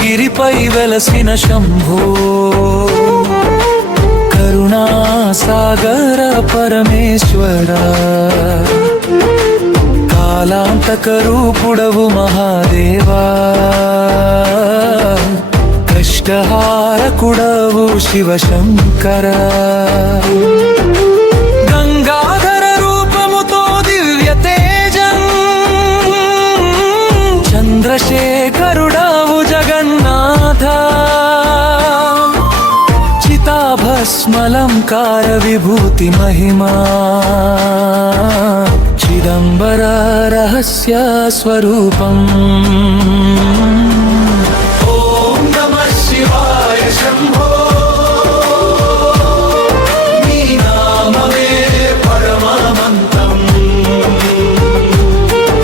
గిరిపై వెలసిన శంభో కరుణా సాగర పరమేశ్వర కాలాంతక రూపుడవు మహాదేవా కష్టహారకుడవు శివశంకర గంగాధర రూపముతో దివ్య తేజం చంద్రశేఖరుడవు జగన్నాథ చితాభస్మలంకార విభూతి మహిమా చిదంబర రహస్య స్వరూపం ఓం నమః శివాయ శంభో నీ నామమే పరమమంత్రం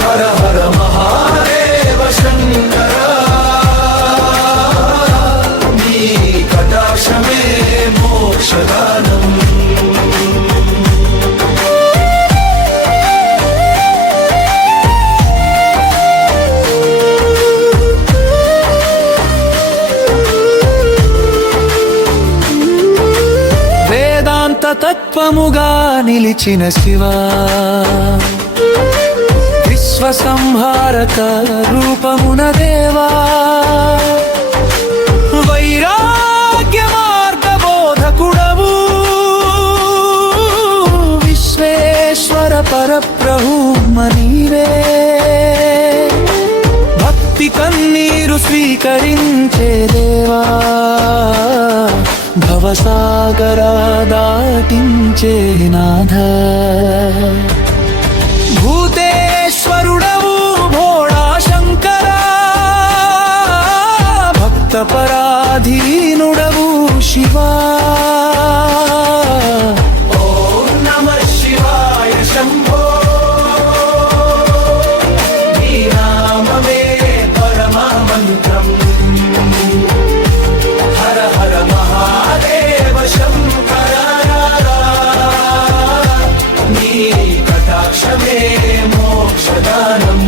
హర హర మహాదేవ శంకర నీ కటాక్షమే మోక్షదానం తత్వముగా నిలిచిన శివా విశ్వ సంహారక రూపమున దేవా వైరాగ్య మార్గ బోధకుడవు విశ్వేశ్వర పరబ్రహ్మ నీవే భక్తి కన్నీరు స్వీకరించే దేవా భవసాగరా దాటించే నాథ భూతేశ్వరుడవు భోళా శంకర భక్త పరాధీనుడవు శివా ఓం నమః శివాయ శంభో నీ నామమే పరమమంత్రం హర హర మహాదేవ శంకర నీ కటాక్షమే మోక్షదానం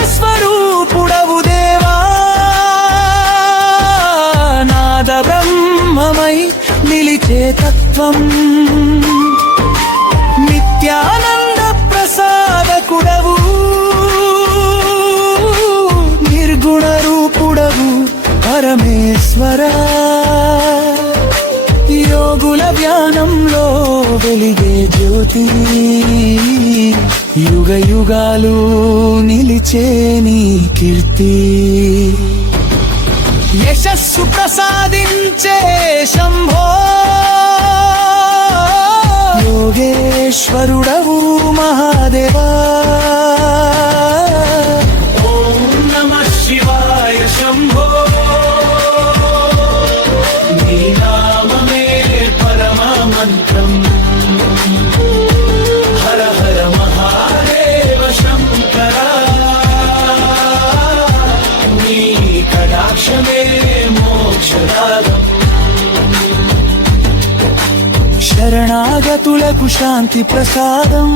నాట్యరాజస్వరూపుడవు దేవా నాద బ్రహ్మమై నిలిచే తత్వం నిత్యానంద ప్రసాదకుడవు నిర్గుణ రూపుడవు పరమేశ్వర యోగుల ధ్యానంలో వెలిగే జ్యోతి యుగ యుగాలు నిలిచే నీ కీర్తి యశస్సు ప్రసాదించే శంభో యోగేశ్వరుడవు మహాదేవా ఓం నమః శివాయ శంభో నీ నామమే పరమమంత్రం హర హర మహాదేవ శంకర నీ కటాక్షమే మోక్షదానం శరణాగతులకు శాంతి ప్రసాదం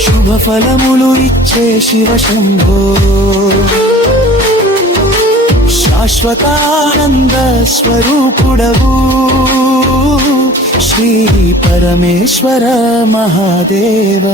శుభ ఫలములు ఇచ్చే శివ శంభో శాశ్వతానంద స్వరూపుడవు శ్రీ పరమేశ్వర మహాదేవ